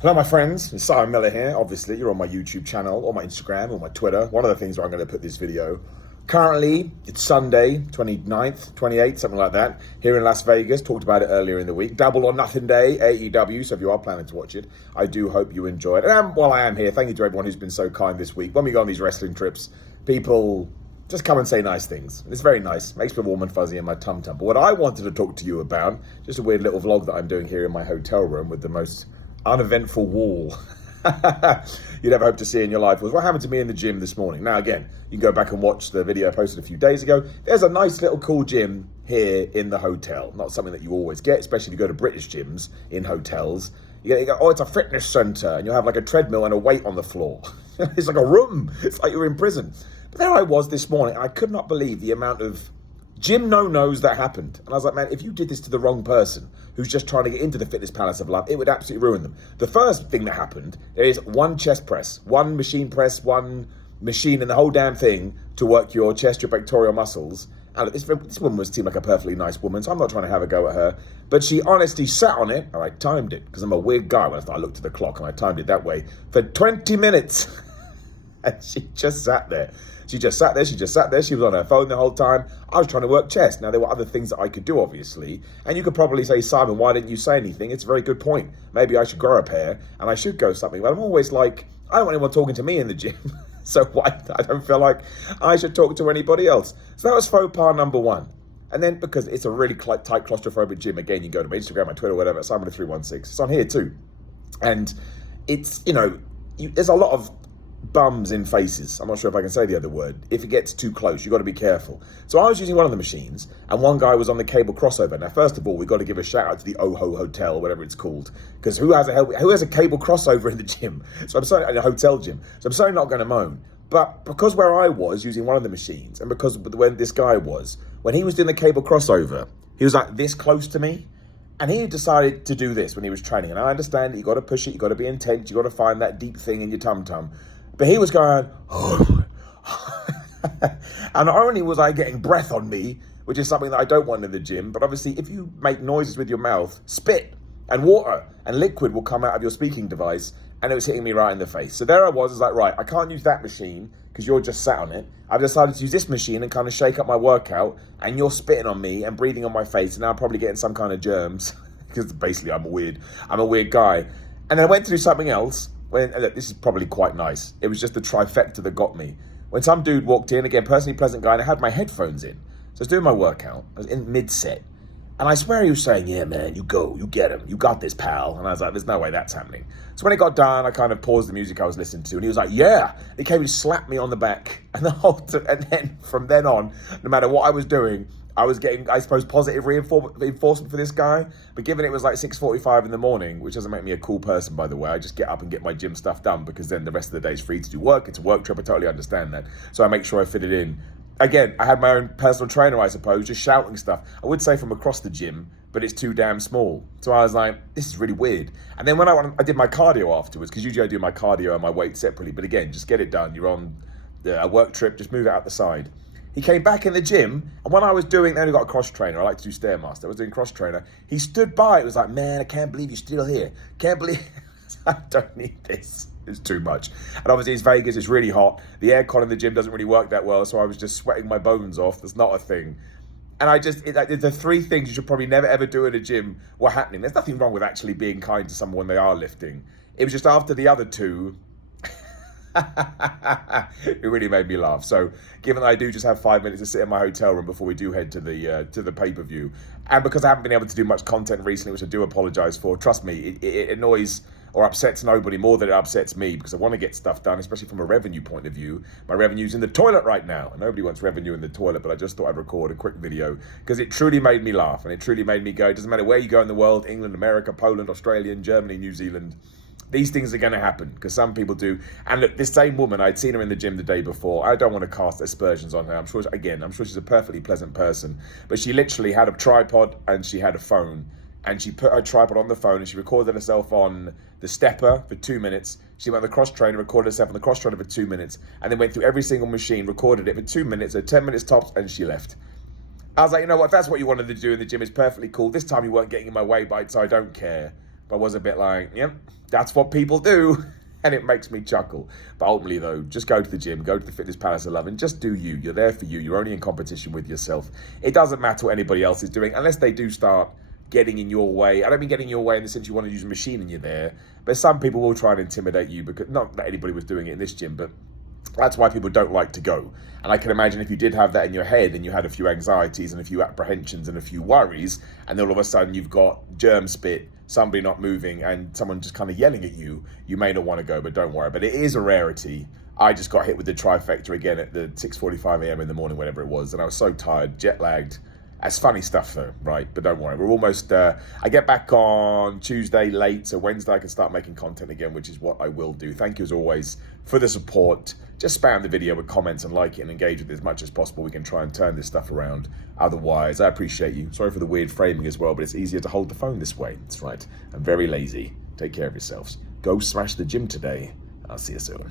Hello, my friends. It's Simon Miller here. Obviously, you're on my YouTube channel, or my Instagram, or my Twitter. One of the things where I'm going to put this video. Currently, it's Sunday, 29th, 28th, something like that, here in Las Vegas. Talked about it earlier in the week. Double or Nothing Day, AEW. So if you are planning to watch it, I do hope you enjoy it. And while I am here, thank you to everyone who's been so kind this week. When we go on these wrestling trips, people just come and say nice things. It's very nice. Makes me warm and fuzzy in my tum-tum. But what I wanted to talk to you about, just a weird little vlog that I'm doing here in my hotel room with the most uneventful wall you'd ever hope to see in your life, was what happened to me in the gym this morning. Now, again, you can go back and watch the video I posted a few days ago. There's a nice little cool gym here in the hotel. Not something that you always get, especially if you go to British gyms in hotels. You go, oh, it's a fitness center, and you'll have like a treadmill and a weight on the floor. It's like a room. It's like you're in prison. But there I was this morning, and I could not believe the amount of gym no-nos that happened. And I was like, man, if you did this to the wrong person who's just trying to get into the fitness palace of life, it would absolutely ruin them. The first thing that happened, there is one chest press, one machine press, one machine and the whole damn thing to work your chest, your pectoral muscles. And this woman seemed like a perfectly nice woman, so I'm not trying to have a go at her. But she honestly sat on it, and I timed it, because I'm a weird guy when I looked at the clock, and I timed it that way, for 20 minutes. And she just sat there. She just sat there. She was on her phone the whole time. I was trying to work chest. Now, there were other things that I could do, obviously. And you could probably say, Simon, why didn't you say anything? It's a very good point. Maybe I should grow a pair and I should go something. But I'm always like, I don't want anyone talking to me in the gym. So why? I don't feel like I should talk to anybody else. So that was faux pas number one. And then, because it's a really tight claustrophobic gym, again, you can go to my Instagram, my Twitter, whatever, Simon316. It's on here too. And it's, there's a lot of bums in faces. I'm not sure if I can say the other word. If it gets too close, you've got to be careful. So I was using one of the machines, and one guy was on the cable crossover. Now, first of all, we've got to give a shout out to the Oho Hotel, whatever it's called, because who has a cable crossover in the gym? So I'm sorry, in a hotel gym. So I'm sorry, not going to moan. But because where I was using one of the machines, and because when this guy was, when he was doing the cable crossover, he was like this close to me. And he decided to do this when he was training. And I understand that you got to push it, you got to be intense, you got to find that deep thing in your tum-tum. But he was going, oh. And not only was I getting breath on me, which is something that I don't want in the gym, but obviously if you make noises with your mouth, spit and water and liquid will come out of your speaking device, and it was hitting me right in the face. So there I was like, right, I can't use that machine because you're just sat on it. I've decided to use this machine and kind of shake up my workout, and you're spitting on me and breathing on my face, and now I'm probably getting some kind of germs because basically I'm a weird guy. And then I went to do something else. This is probably quite nice. It was just the trifecta that got me. When some dude walked in, again, personally pleasant guy, and I had my headphones in. So I was doing my workout. I was in mid-set. And I swear he was saying, yeah, man, you go, you get him. You got this, pal. And I was like, there's no way that's happening. So when it got done, I kind of paused the music I was listening to. And he was like, yeah. He came and slapped me on the back. And and then from then on, no matter what I was doing, I was getting, I suppose, positive reinforcement for this guy. But given it was like 6:45 in the morning, which doesn't make me a cool person, by the way, I just get up and get my gym stuff done because then the rest of the day is free to do work. It's a work trip. I totally understand that. So I make sure I fit it in. Again, I had my own personal trainer, I suppose, just shouting stuff. I would say from across the gym, but it's too damn small. So I was like, this is really weird. And then when I did my cardio afterwards, because usually I do my cardio and my weight separately, but again, just get it done. You're on a work trip, just move it out the side. He came back in the gym, and when I was doing, they only got a cross trainer. I like to do Stairmaster. I was doing cross trainer. He stood by. It was like, man, I can't believe you're still here. Can't believe, I don't need this. It's too much. And obviously it's Vegas, it's really hot. The aircon in the gym doesn't really work that well, so I was just sweating my bones off. That's not a thing. And the three things you should probably never ever do in a gym were happening. There's nothing wrong with actually being kind to someone when they are lifting. It was just after the other two, it really made me laugh. So given that I do just have 5 minutes to sit in my hotel room before we do head to the pay-per-view, and because I haven't been able to do much content recently, which I do apologize for, trust me, it annoys or upsets nobody more than it upsets me, because I want to get stuff done, especially from a revenue point of view. My revenue's in the toilet right now, and nobody wants revenue in the toilet, but I just thought I'd record a quick video because it truly made me laugh, and it truly made me go, it doesn't matter where you go in the world, England, America, Poland, Australia, Germany, New Zealand, these things are going to happen because some people do. And look, this same woman, I'd seen her in the gym the day before. I don't want to cast aspersions on her. I'm sure she's a perfectly pleasant person, but she literally had a tripod and she had a phone, and she put her tripod on the phone and she recorded herself on the stepper for 2 minutes. She went on the cross trainer, recorded herself on the cross trainer for 2 minutes, and then went through every single machine, recorded it for 2 minutes, so 10 minutes tops, and she left. I was like, you know what, if that's what you wanted to do in the gym, it's perfectly cool. This time you weren't getting in my way, so I don't care. but was a bit like, yep, that's what people do. And it makes me chuckle. But ultimately, though, just go to the gym, go to the Fitness Palace of Love, and just do you. You're there for you. You're only in competition with yourself. It doesn't matter what anybody else is doing, unless they do start getting in your way. I don't mean getting in your way in the sense you want to use a machine and you're there, but some people will try and intimidate you, because not that anybody was doing it in this gym, but that's why people don't like to go. And I can imagine if you did have that in your head and you had a few anxieties and a few apprehensions and a few worries, and then all of a sudden you've got germ spit, somebody not moving, and someone just kind of yelling at you, you may not want to go, but don't worry. But it is a rarity. I just got hit with the trifecta again at the 6:45 a.m. in the morning, whatever it was, and I was so tired, jet lagged. That's funny stuff though, right? But don't worry, we're almost, I get back on Tuesday late, so Wednesday I can start making content again, which is what I will do. Thank you as always for the support. Just spam the video with comments and like it and engage with it as much as possible. We can try and turn this stuff around. Otherwise, I appreciate you. Sorry for the weird framing as well, but it's easier to hold the phone this way. That's right. I'm very lazy. Take care of yourselves. Go smash the gym today. I'll see you soon.